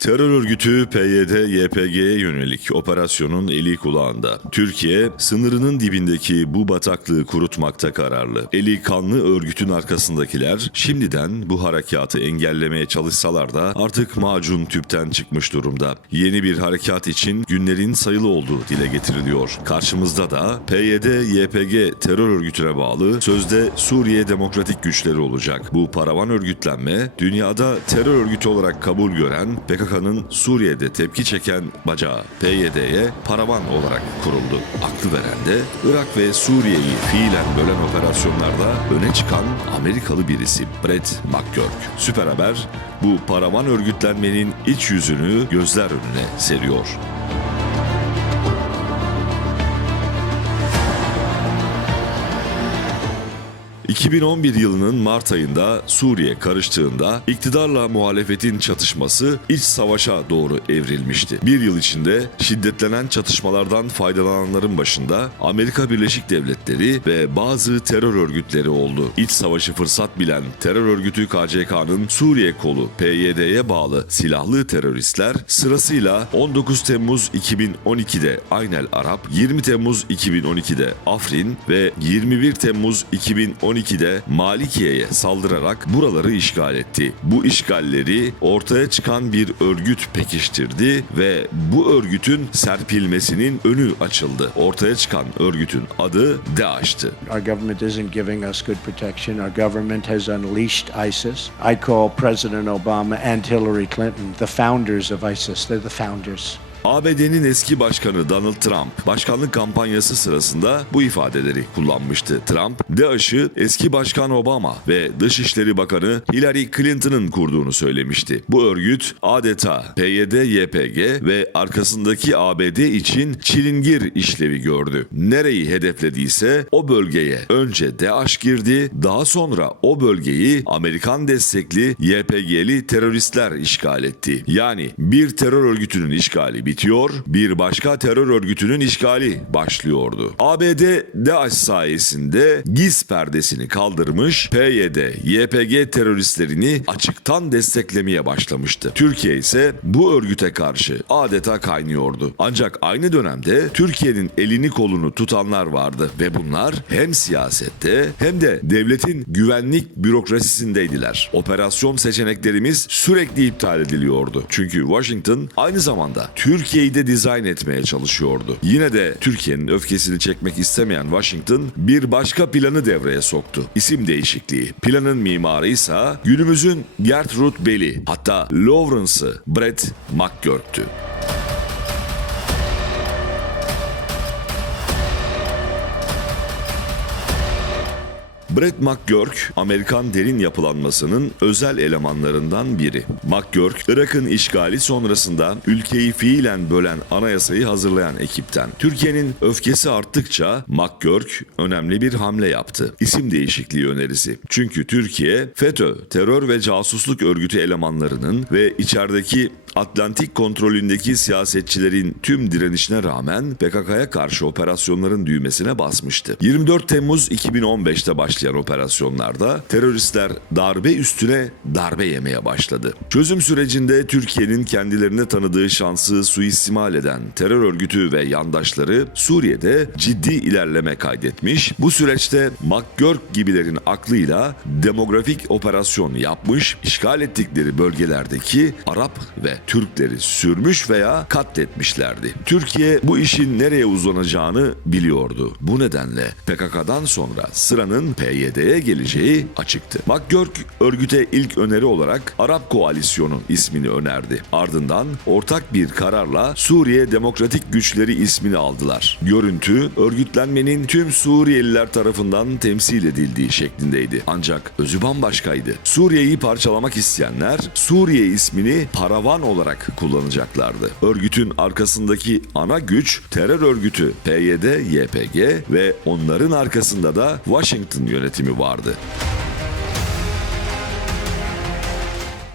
Terör örgütü PYD-YPG'ye yönelik operasyonun eli kulağında. Türkiye, sınırının dibindeki bu bataklığı kurutmakta kararlı. Eli kanlı örgütün arkasındakiler şimdiden bu harekatı engellemeye çalışsalar da artık macun tüpten çıkmış durumda. Yeni bir harekat için günlerin sayılı olduğu dile getiriliyor. Karşımızda da PYD-YPG terör örgütüne bağlı sözde Suriye Demokratik Güçleri olacak. Bu paravan örgütlenme dünyada terör örgütü olarak kabul gören PKK'nın Suriye'de tepki çeken bacağı PYD'ye paravan olarak kuruldu. Aklı veren de Irak ve Suriye'yi fiilen bölen operasyonlarda öne çıkan Amerikalı bir isim Brett McGurk. Süper Haber bu paravan örgütlenmenin iç yüzünü gözler önüne seriyor. ...2011 yılının Mart ayında Suriye karıştığında iktidarla muhalefetin çatışması iç savaşa doğru evrilmişti. Bir yıl içinde şiddetlenen çatışmalardan faydalananların başında Amerika Birleşik Devletleri ve bazı terör örgütleri oldu. İç savaşı fırsat bilen terör örgütü KCK'nın Suriye kolu PYD'ye bağlı silahlı teröristler sırasıyla 19 Temmuz 2012'de Aynel Arap, 20 Temmuz 2012'de Afrin ve 21 Temmuz 2012'de Malikiye'ye saldırarak buraları işgal etti. Bu işgalleri ortaya çıkan bir örgüt pekiştirdi ve bu örgütün serpilmesinin önü açıldı. Ortaya çıkan örgütün adı DAEŞ'tı. Our government isn't giving us good protection. Our government has unleashed ISIS. I call President Obama and Hillary Clinton the founders of ISIS. They're the founders. ABD'nin eski başkanı Donald Trump başkanlık kampanyası sırasında bu ifadeleri kullanmıştı. Trump, DAEŞ'ı eski başkan Obama ve Dışişleri Bakanı Hillary Clinton'ın kurduğunu söylemişti. Bu örgüt adeta PYD-YPG ve arkasındaki ABD için çilingir işlevi gördü. Nereyi hedeflediyse o bölgeye önce DAEŞ girdi, daha sonra o bölgeyi Amerikan destekli YPG'li teröristler işgal etti. Yani bir terör örgütünün işgali bitiyor, bir başka terör örgütünün işgali başlıyordu. ABD DAEŞ sayesinde GİS perdesini kaldırmış, PYD, YPG teröristlerini açıktan desteklemeye başlamıştı. Türkiye ise bu örgüte karşı adeta kaynıyordu. Ancak aynı dönemde Türkiye'nin elini kolunu tutanlar vardı ve bunlar hem siyasette hem de devletin güvenlik bürokrasisindeydiler. Operasyon seçeneklerimiz sürekli iptal ediliyordu. Çünkü Washington aynı zamanda Türkiye'yi de dizayn etmeye çalışıyordu. Yine de Türkiye'nin öfkesini çekmek istemeyen Washington bir başka planı devreye soktu. İsim değişikliği. Planın mimarı ise günümüzün Gertrude Bell'i hatta Lawrence'ı Brett McGurk'tü. Brett McGurk, Amerikan derin yapılanmasının özel elemanlarından biri. McGurk, Irak'ın işgali sonrasında ülkeyi fiilen bölen anayasayı hazırlayan ekipten. Türkiye'nin öfkesi arttıkça McGurk önemli bir hamle yaptı. İsim değişikliği önerisi. Çünkü Türkiye, FETÖ, terör ve casusluk örgütü elemanlarının ve içerideki Atlantik kontrolündeki siyasetçilerin tüm direnişine rağmen PKK'ya karşı operasyonların düğmesine basmıştı. 24 Temmuz 2015'te başlayan operasyonlarda teröristler darbe üstüne darbe yemeye başladı. Çözüm sürecinde Türkiye'nin kendilerine tanıdığı şansı suistimal eden terör örgütü ve yandaşları Suriye'de ciddi ilerleme kaydetmiş. Bu süreçte McGurk gibilerin aklıyla demografik operasyon yapmış, işgal ettikleri bölgelerdeki Arap ve Türkleri sürmüş veya katletmişlerdi. Türkiye bu işin nereye uzanacağını biliyordu. Bu nedenle PKK'dan sonra sıranın PYD'ye geleceği açıktı. McGurk örgüte ilk öneri olarak Arap Koalisyonu ismini önerdi. Ardından ortak bir kararla Suriye Demokratik Güçleri ismini aldılar. Görüntü örgütlenmenin tüm Suriyeliler tarafından temsil edildiği şeklindeydi. Ancak özü bambaşkaydı. Suriye'yi parçalamak isteyenler Suriye ismini paravan olarak kullanacaklardı. Örgütün arkasındaki ana güç terör örgütü PYD-YPG ve onların arkasında da Washington yönetimi vardı.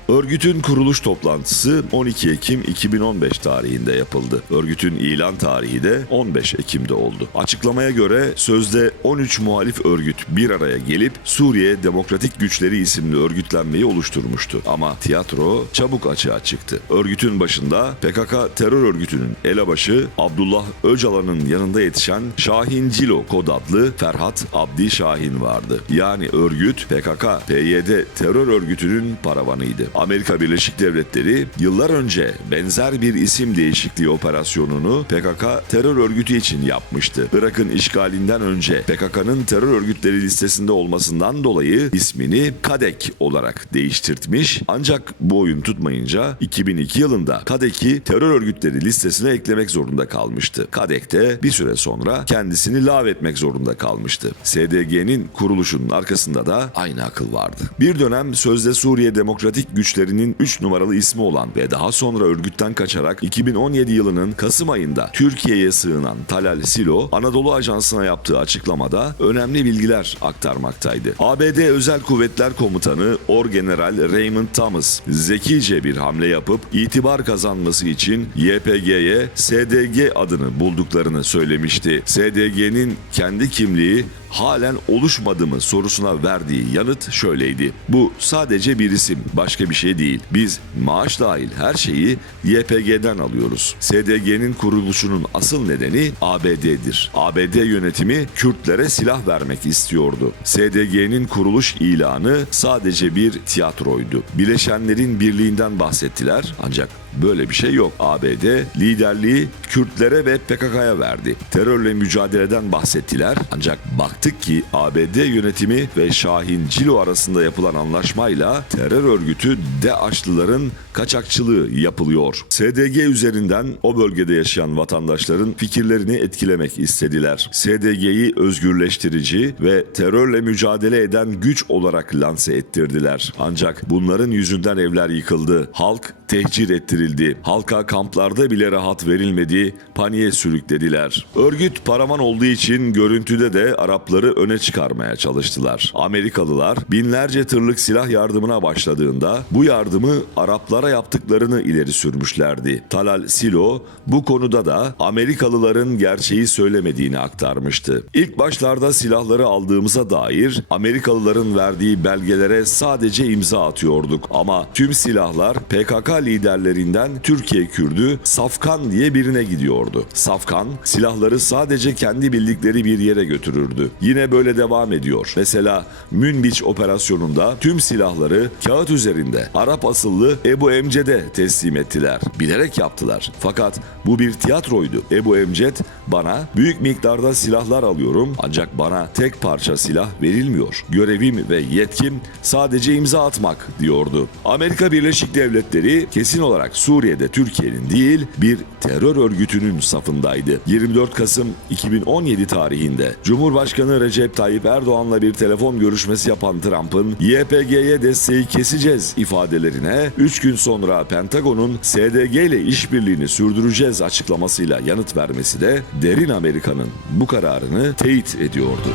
Örgütün kuruluş toplantısı 12 Ekim 2015 tarihinde yapıldı. Örgütün ilan tarihi de 15 Ekim'de oldu. Açıklamaya göre sözde 13 muhalif örgüt bir araya gelip Suriye Demokratik Güçleri isimli örgütlenmeyi oluşturmuştu. Ama tiyatro çabuk açığa çıktı. Örgütün başında PKK terör örgütünün elebaşı Abdullah Öcalan'ın yanında yetişen Şahin Cilo kod adlı Ferhat Abdi Şahin vardı. Yani örgüt PKK, PYD terör örgütünün paravanıydı. Amerika Birleşik Devletleri yıllar önce benzer bir isim değişikliği operasyonunu PKK terör örgütü için yapmıştı. Irak'ın işgalinden önce PKK'nın terör örgütleri listesinde olmasından dolayı ismini KADEK olarak değiştirtmiş. Ancak bu oyun tutmayınca 2002 yılında KADEK'i terör örgütleri listesine eklemek zorunda kalmıştı. KADEK de bir süre sonra kendisini lağvetmek zorunda kalmıştı. SDG'nin kuruluşunun arkasında da aynı akıl vardı. Bir dönem sözde Suriye Demokratik Güçlerinin 3 numaralı ismi olan ve daha sonra örgütten kaçarak 2017 yılının Kasım ayında Türkiye'ye sığınan Talal Silo, Anadolu Ajansı'na yaptığı açıklamada önemli bilgiler aktarmaktaydı. ABD Özel Kuvvetler Komutanı Orgeneral Raymond Thomas zekice bir hamle yapıp itibar kazanması için YPG'ye SDG adını bulduklarını söylemişti. SDG'nin kendi kimliği halen oluşmadı mı sorusuna verdiği yanıt şöyleydi. Bu sadece bir isim, başka bir şey değil. Biz maaş dahil her şeyi YPG'den alıyoruz. SDG'nin kuruluşunun asıl nedeni ABD'dir. ABD yönetimi Kürtlere silah vermek istiyordu. SDG'nin kuruluş ilanı sadece bir tiyatroydu. Bileşenlerin birliğinden bahsettiler ancak Böyle bir şey yok. ABD liderliği Kürtlere ve PKK'ya verdi. Terörle mücadeleden bahsettiler ancak baktık ki ABD yönetimi ve Şahin Cilo arasında yapılan anlaşmayla terör örgütü DAEŞ'lıların kaçakçılığı yapılıyor. SDG üzerinden o bölgede yaşayan vatandaşların fikirlerini etkilemek istediler. SDG'yi özgürleştirici ve terörle mücadele eden güç olarak lanse ettirdiler. Ancak bunların yüzünden evler yıkıldı. Halk tehcir ettirildi. Halka kamplarda bile rahat verilmedi, paniğe sürüklediler. Örgüt paravan olduğu için görüntüde de Arapları öne çıkarmaya çalıştılar. Amerikalılar binlerce tırlık silah yardımına başladığında bu yardımı Araplara yaptıklarını ileri sürmüşlerdi. Talal Silo bu konuda da Amerikalıların gerçeği söylemediğini aktarmıştı. İlk başlarda silahları aldığımıza dair Amerikalıların verdiği belgelere sadece imza atıyorduk ama tüm silahlar PKK liderlerinden Türkiye Kürdü Safkan diye birine gidiyordu. Safkan silahları sadece kendi bildikleri bir yere götürürdü. Yine böyle devam ediyor. Mesela Münbiç operasyonunda tüm silahları kağıt üzerinde Arap asıllı Ebu Emced'e teslim ettiler. Bilerek yaptılar. Fakat bu bir tiyatroydu. Ebu Emced bana büyük miktarda silahlar alıyorum ancak bana tek parça silah verilmiyor. Görevim ve yetkim sadece imza atmak diyordu. Amerika Birleşik Devletleri kesin olarak Suriye'de Türkiye'nin değil bir terör örgütünün safındaydı. 24 Kasım 2017 tarihinde Cumhurbaşkanı Recep Tayyip Erdoğan'la bir telefon görüşmesi yapan Trump'ın YPG'ye desteği keseceğiz ifadelerine 3 gün sonra Pentagon'un SDG ile işbirliğini sürdüreceğiz açıklamasıyla yanıt vermesi de derin Amerika'nın bu kararını teyit ediyordu.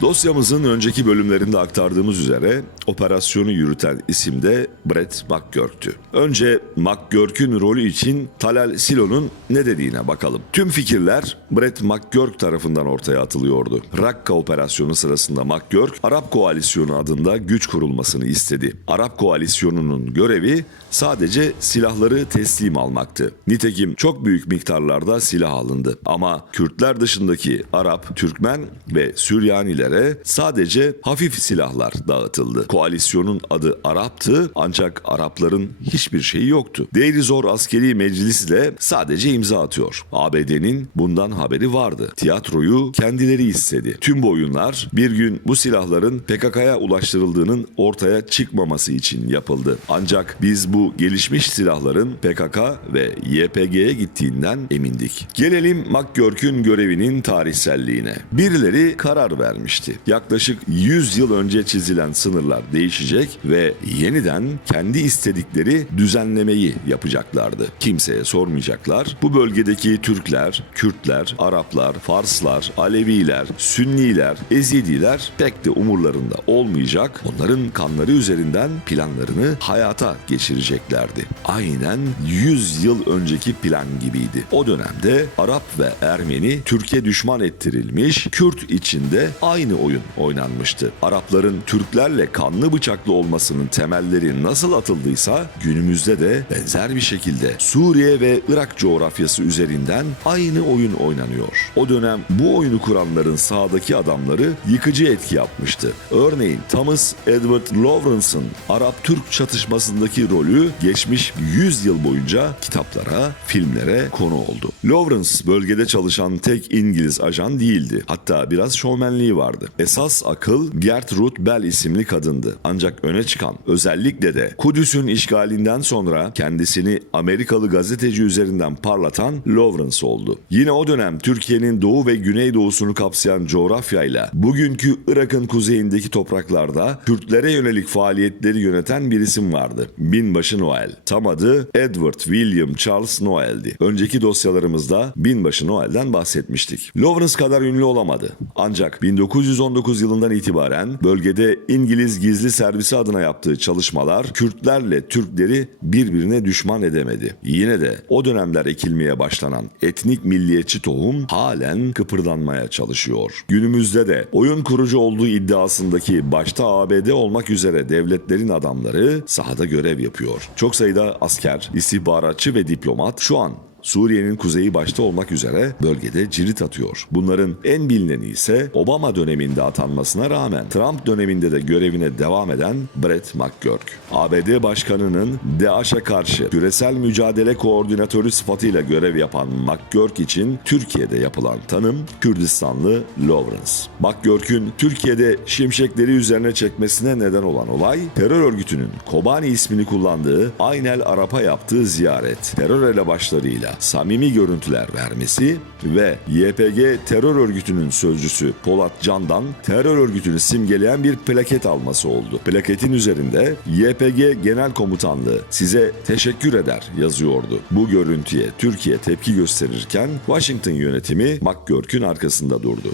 Dosyamızın önceki bölümlerinde aktardığımız üzere operasyonu yürüten isim de Brett McGurk'tü. Önce McGurk'ün rolü için Talal Silo'nun ne dediğine bakalım. Tüm fikirler Brett McGurk tarafından ortaya atılıyordu. Rakka operasyonu sırasında McGurk, Arap Koalisyonu adında güç kurulmasını istedi. Arap Koalisyonu'nun görevi sadece silahları teslim almaktı. Nitekim çok büyük miktarlarda silah alındı. Ama Kürtler dışındaki Arap, Türkmen ve Süryanilere sadece hafif silahlar dağıtıldı. Koalisyonun adı Arap'tı ancak Arapların hiçbir şeyi yoktu. Deir Zor Askeri Meclisi de sadece imza atıyor. ABD'nin bundan haberi vardı. Tiyatroyu kendileri istedi. Tüm bu oyunlar bir gün bu silahların PKK'ya ulaştırıldığının ortaya çıkmaması için yapıldı. Ancak biz bu gelişmiş silahların PKK ve YPG'ye gittiğinden emindik. Gelelim McGurk'ün görevinin tarihselliğine. Birileri karar vermişti. Yaklaşık 100 yıl önce çizilen sınırlar değişecek ve yeniden kendi istedikleri düzenlemeyi yapacaklardı. Kimseye sormayacaklar. Bu bölgedeki Türkler, Kürtler, Araplar, Farslar, Aleviler, Sünniler, Ezidiler pek de umurlarında olmayacak. Onların kanları üzerinden planlarını hayata geçireceklerdi. Aynen 100 yıl önceki plan gibiydi. O dönemde Arap ve Ermeni Türkiye düşman ettirilmiş, Kürt içinde aynı oyun oynanmıştı. Arapların Türklerle kanlı bıçaklı olmasının temelleri nasıl atıldıysa günümüzde de benzer bir şekilde Suriye ve Irak coğrafyası üzerinden aynı oyun oynanıyor. O dönem bu oyunu kuranların sahadaki adamları yıkıcı etki yapmıştı. Örneğin Thomas Edward Lawrence'ın Arap-Türk çatışmasındaki rolü geçmiş 100 yıl boyunca kitaplara, filmlere konu oldu. Lawrence bölgede çalışan tek İngiliz ajan değildi. Hatta biraz şovmenliği vardı. Esas akıl Gertrude Bell isimli kadındı. Ancak öne çıkan özellikle de Kudüs'ün işgalinden sonra kendisini Amerikalı gazeteci üzerinden parlatan Lawrence oldu. Yine o dönem Türkiye'nin doğu ve güneydoğusunu kapsayan coğrafyayla bugünkü Irak'ın kuzeyindeki topraklarda Kürtlere yönelik faaliyetleri yöneten bir isim vardı. Binbaşı Noel. Tam adı Edward William Charles Noel'di. Önceki dosyalarımızda Binbaşı Noel'den bahsetmiştik. Lawrence kadar ünlü olamadı. Ancak 1919 yılından itibaren bölgede İngiliz gizli servisi adına yaptığı çalışmalar Kürtlerle Türkleri birbirine düşman edemedi. Yine de o dönemler ekilmeye başlanan etnik milliyetçi tohum halen kıpırdanmaya çalışıyor. Günümüzde de oyun kurucu olduğu iddiasındaki başta ABD olmak üzere devletlerin adamları sahada görev yapıyor. Çok sayıda asker, istihbaratçı ve diplomat şu an Suriye'nin kuzeyi başta olmak üzere bölgede cirit atıyor. Bunların en bilineni ise Obama döneminde atanmasına rağmen Trump döneminde de görevine devam eden Brett McGurk. ABD Başkanı'nın DAEŞ'e karşı küresel mücadele koordinatörü sıfatıyla görev yapan McGurk için Türkiye'de yapılan tanım Kürdistanlı Lawrence. McGurk'ün Türkiye'de şimşekleri üzerine çekmesine neden olan olay terör örgütünün Kobani ismini kullandığı Aynel Arap'a yaptığı ziyaret. Terör elebaşlarıyla samimi görüntüler vermesi ve YPG terör örgütünün sözcüsü Polat Can'dan terör örgütünü simgeleyen bir plaket alması oldu. Plaketin üzerinde YPG Genel Komutanlığı size teşekkür eder yazıyordu. Bu görüntüye Türkiye tepki gösterirken Washington yönetimi McGurk'ün arkasında durdu.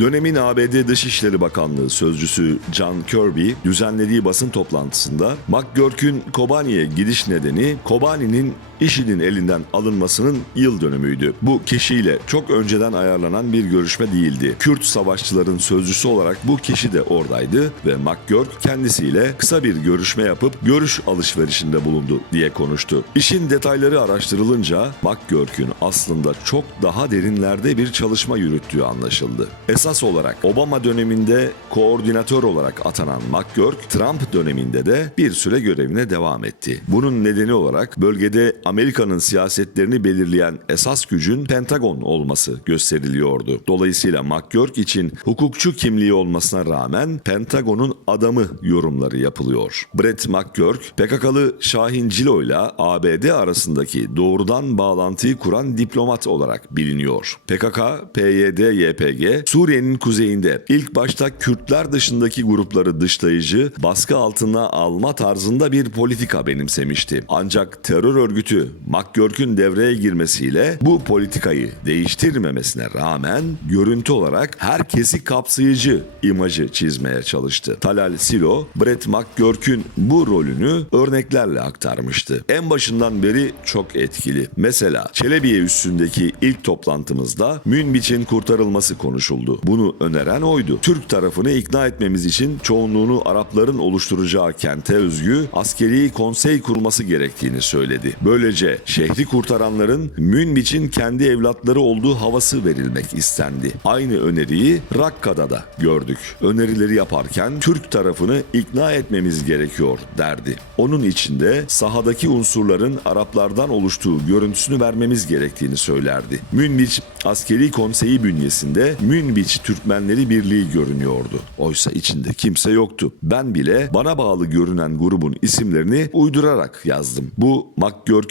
Dönemin ABD Dışişleri Bakanlığı sözcüsü John Kirby düzenlediği basın toplantısında McGurk'ün Kobani'ye gidiş nedeni Kobani'nin IŞİD'in elinden alınmasının yıl dönümüydü. Bu kişiyle çok önceden ayarlanan bir görüşme değildi. Kürt savaşçıların sözcüsü olarak bu kişi de oradaydı ve McGurk kendisiyle kısa bir görüşme yapıp görüş alışverişinde bulundu diye konuştu. İşin detayları araştırılınca McGurk'ün aslında çok daha derinlerde bir çalışma yürüttüğü anlaşıldı. Esas olarak Obama döneminde koordinatör olarak atanan McGurk, Trump döneminde de bir süre görevine devam etti. Bunun nedeni olarak bölgede Amerika'nın siyasetlerini belirleyen esas gücün Pentagon olması gösteriliyordu. Dolayısıyla McGurk için hukukçu kimliği olmasına rağmen Pentagon'un adamı yorumları yapılıyor. Brett McGurk, PKK'lı Şahin Cilo ile ABD arasındaki doğrudan bağlantıyı kuran diplomat olarak biliniyor. PKK, PYD, YPG, Suriye'nin kuzeyinde ilk başta Kürtler dışındaki grupları dışlayıcı, baskı altına alma tarzında bir politika benimsemişti. Ancak terör örgütü McGurk'ün devreye girmesiyle bu politikayı değiştirmemesine rağmen görüntü olarak herkesi kapsayıcı imajı çizmeye çalıştı. Talal Silo, Brett McGurk'ün bu rolünü örneklerle aktarmıştı. En başından beri çok etkili. Mesela Çelebiye üstündeki ilk toplantımızda Münbiç'in kurtarılması konuşuldu. Bunu öneren oydu. Türk tarafını ikna etmemiz için çoğunluğunu Arapların oluşturacağı kente özgü askeri konsey kurması gerektiğini söyledi. Böylece şehri kurtaranların Münbiç'in kendi evlatları olduğu havası verilmek istendi. Aynı öneriyi Rakka'da da gördük. Önerileri yaparken Türk tarafını ikna etmemiz gerekiyor derdi. Onun içinde sahadaki unsurların Araplardan oluştuğu görüntüsünü vermemiz gerektiğini söylerdi. Münbiç askeri konseyi bünyesinde Münbiç Türkmenleri Birliği görünüyordu. Oysa içinde kimse yoktu. Ben bile bana bağlı görünen grubun isimlerini uydurarak yazdım. Bu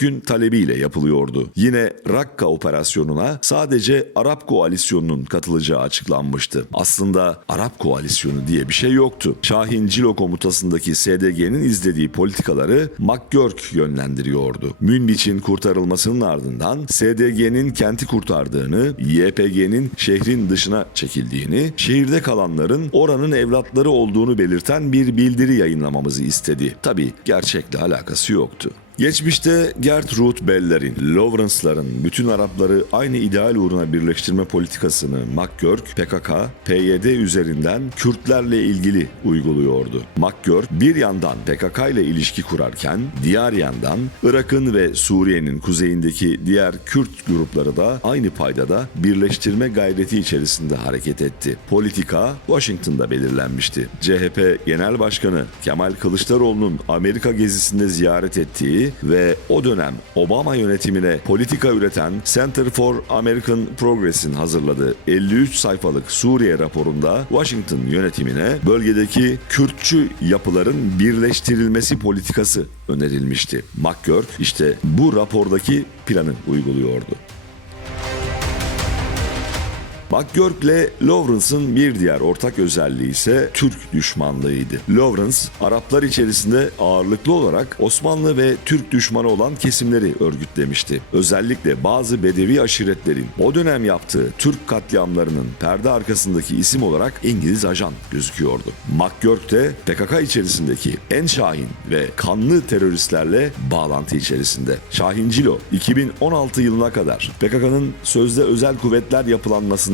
McGurk'ün talebiyle yapılıyordu. Yine Rakka operasyonuna sadece Arap koalisyonunun katılacağı açıklanmıştı. Aslında Arap koalisyonu diye bir şey yoktu. Şahin Cilo komutasındaki SDG'nin izlediği politikaları McGurk yönlendiriyordu. Münbiç'in kurtarılmasının ardından SDG'nin kenti kurtardığını, YPG'nin şehrin dışına çekildiğini, şehirde kalanların oranın evlatları olduğunu belirten bir bildiri yayınlamamızı istedi. Tabi gerçekle alakası yoktu. Geçmişte Gertrude Bell'lerin, Lawrence'ların bütün Arapları aynı ideal uğruna birleştirme politikasını McGurk, PKK, PYD üzerinden Kürtlerle ilgili uyguluyordu. McGurk bir yandan PKK ile ilişki kurarken diğer yandan Irak'ın ve Suriye'nin kuzeyindeki diğer Kürt grupları da aynı paydada birleştirme gayreti içerisinde hareket etti. Politika Washington'da belirlenmişti. CHP Genel Başkanı Kemal Kılıçdaroğlu'nun Amerika gezisinde ziyaret ettiği ve o dönem Obama yönetimine politika üreten Center for American Progress'in hazırladığı 53 sayfalık Suriye raporunda Washington yönetimine bölgedeki Kürtçü yapıların birleştirilmesi politikası önerilmişti. McGurk işte bu rapordaki planı uyguluyordu. McGurk ile Lawrence'ın bir diğer ortak özelliği ise Türk düşmanlığıydı. Lawrence, Araplar içerisinde ağırlıklı olarak Osmanlı ve Türk düşmanı olan kesimleri örgütlemişti. Özellikle bazı Bedevi aşiretlerin o dönem yaptığı Türk katliamlarının perde arkasındaki isim olarak İngiliz ajan gözüküyordu. McGurk de PKK içerisindeki en şahin ve kanlı teröristlerle bağlantı içerisinde. Şahin Cilo 2016 yılına kadar PKK'nın sözde özel kuvvetler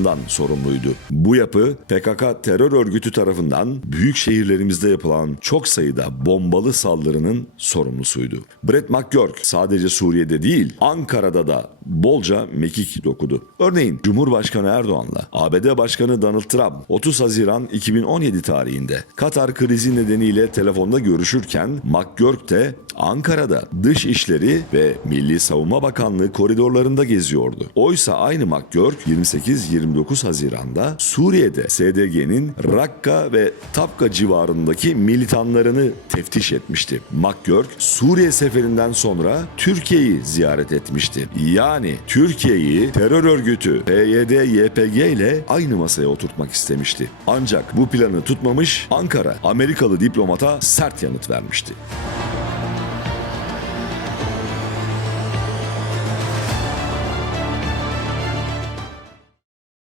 yapılanmasından sorumluydu. Bu yapı PKK terör örgütü tarafından büyük şehirlerimizde yapılan çok sayıda bombalı saldırının sorumlusuydu. Brett McGurk sadece Suriye'de değil Ankara'da da bolca mekik dokudu. Örneğin Cumhurbaşkanı Erdoğan'la ABD Başkanı Donald Trump 30 Haziran 2017 tarihinde Katar krizi nedeniyle telefonda görüşürken McGurk de Ankara'da Dışişleri ve Milli Savunma Bakanlığı koridorlarında geziyordu. Oysa aynı McGurk 28-29 Haziran'da Suriye'de SDG'nin Rakka ve Tapka civarındaki militanlarını teftiş etmişti. McGurk Suriye seferinden sonra Türkiye'yi ziyaret etmişti. Yani Türkiye'yi terör örgütü PYD-YPG ile aynı masaya oturtmak istemişti. Ancak bu planı tutmamış Ankara Amerikalı diplomata sert yanıt vermişti.